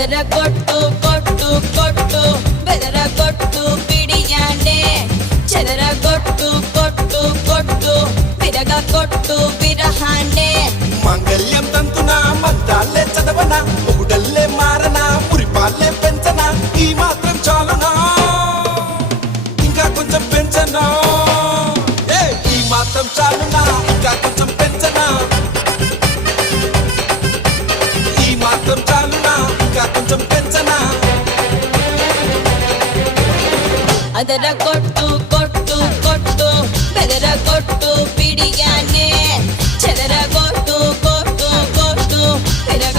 ಅದರ ಕೊಟ್ಟು ಕೊಟ್ಟು ಕೊಟ್ಟು ಬೆದರ ಕೊಟ್ಟು ಬಿಡಿಯಾನೆ ಚದರ ಕೊಟ್ಟು ಕೊಟ್ಟು ಕೊಟ್ಟು విరగ కొట్టు విరహాన్నే మంగళ్యం తంతున మద్దాలే చదవన మొగుడల్లే మారన పురిపాలే పెంచన ఈ మాత్రం చాలునా ఇంకా కొంచెం పెంచనా ఈ మాత్రం చాలునా ఇంకా కొంచెం పెంచనా ఈ మాత్రం చాలునా ఇంకా కొంచెం పెంచనా ಅದರ ಕೊಟ್ಟು ಕೊಟ್ಟು ಕೊಟ್ಟು ಬೆದರ ಕೊಟ್ಟು ಬಿಡಿಯಾನೆ ಚದರ ಕೊಟ್ಟು ಕೊಟ್ಟು ಕೊಟ್ಟು ವಿರಗ